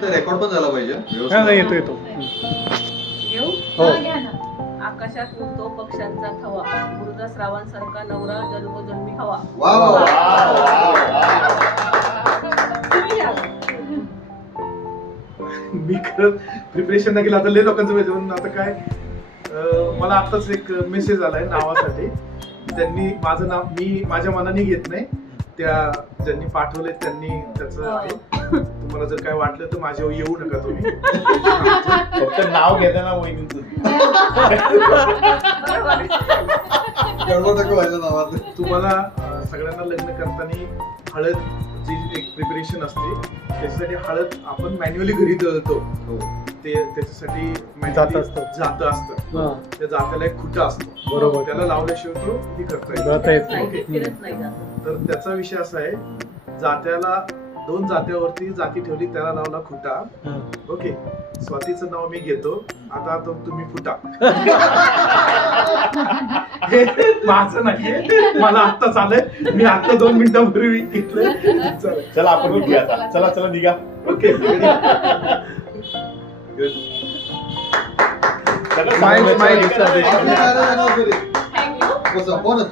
तिथं रेकॉर्ड पण झाला पाहिजे येतो येतो. येऊ हो. घ्या ना. आकाशात उडतो पक्ष्यांचा थवा, मृदा श्रावांसारखा नवरा जन्मोजन्मी हवा. वा वा वा. तुम्ही घ्या. मी खरं प्रिपरेशन नाही केलं, आता लय लोकांचं पाहिजे म्हणून आता काय मला आताच एक मेसेज आलाय नावासाठी. त्यांनी माझं नाव मी माझ्या मनाने घेत नाही, त्या ज्यांनी पाठवले त्यांनी त्याचं आहे. तुम्हाला जर काय वाटलं तर माझ्यावर येऊ नका तुम्ही. फक्त नाव घेताना वहिनींचं गडबड नको व्हायला नावात. तुम्हाला सगळ्यांना लग्न करताना हळद जी एक प्रिपरेशन असते त्याच्यासाठी हळद आपण मॅन्युअली घरी दळतो. ते त्याच्यासाठी जातं असतं. जातं असतं. हा, त्या जात्याला एक खुटा असतो, बरोबर. त्याला लावल्याशिवाय तो हे करता येतो. जाता येत नाही, नाही. फिरत नाही जात. तर त्याचा विषय असा आहे, जात्याला 2 जात्यावरती जाती ठेवली, त्याला लावला खुटा. हा. ओके, स्वातीचं नाव मी घेतो, आता तो तुम्ही फुटा. हे माझं नाहीये, मला आत्ताच आलंय, मी आता 2 मिनिटांपूर्वी घेतलंय. चला. चला आपण उठूया आता. चला चला निघा. ओके. सगळं Smile, सांगायचं smile. आहे का? Happy marriage anniversary. Thank you. कसं? बोनस.